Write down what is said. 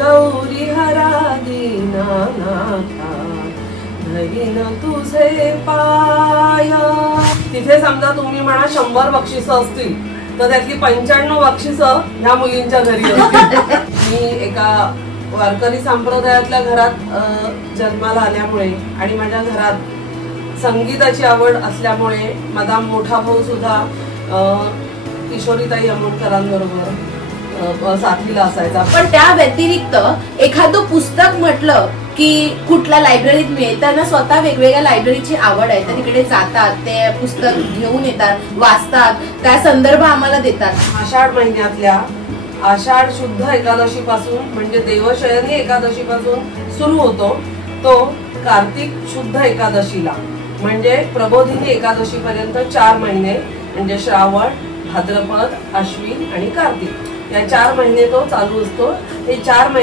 गौरी हरा दीनानाथा धरीन तुझे पाय. तिथे समजा तुम्ही म्हणा 100 बक्षिसं असतील तर त्यातली 95 बक्षिसं ह्या मुलींच्या घरी असतील. मी एका वारकरी संप्रदायातल्या घरात जन्माला आल्यामुळे आणि माझ्या घरात संगीताची आवड असल्यामुळे माझा मोठा भाऊ सुद्धा किशोरीताई अमोणकरांबरोबर साथीला असायचा. पण त्या व्यतिरिक्त एखादं पुस्तक म्हटलं की कुठल्या लायब्ररीत मिळेल, त्यांना स्वतः वेगवेगळ्या लायब्ररीची आवड आहे तर तिकडे जातात, ते पुस्तक घेऊन येतात, वाचतात, त्या संदर्भ आम्हाला देतात. आषाढ महिन्यातल्या आषाढ शुद्ध एकादशी पासून म्हणजे देवशयनी एकादशी पासून सुरू होतो तो कार्तिक शुद्ध एकादशीला म्हणजे प्रबोधिनी एकादशी पर्यंत 4 महिने म्हणजे श्रावण, भाद्रपद, अश्विन आणि कार्तिक या 4 महिने तो चालू असतो. हे 4 महिने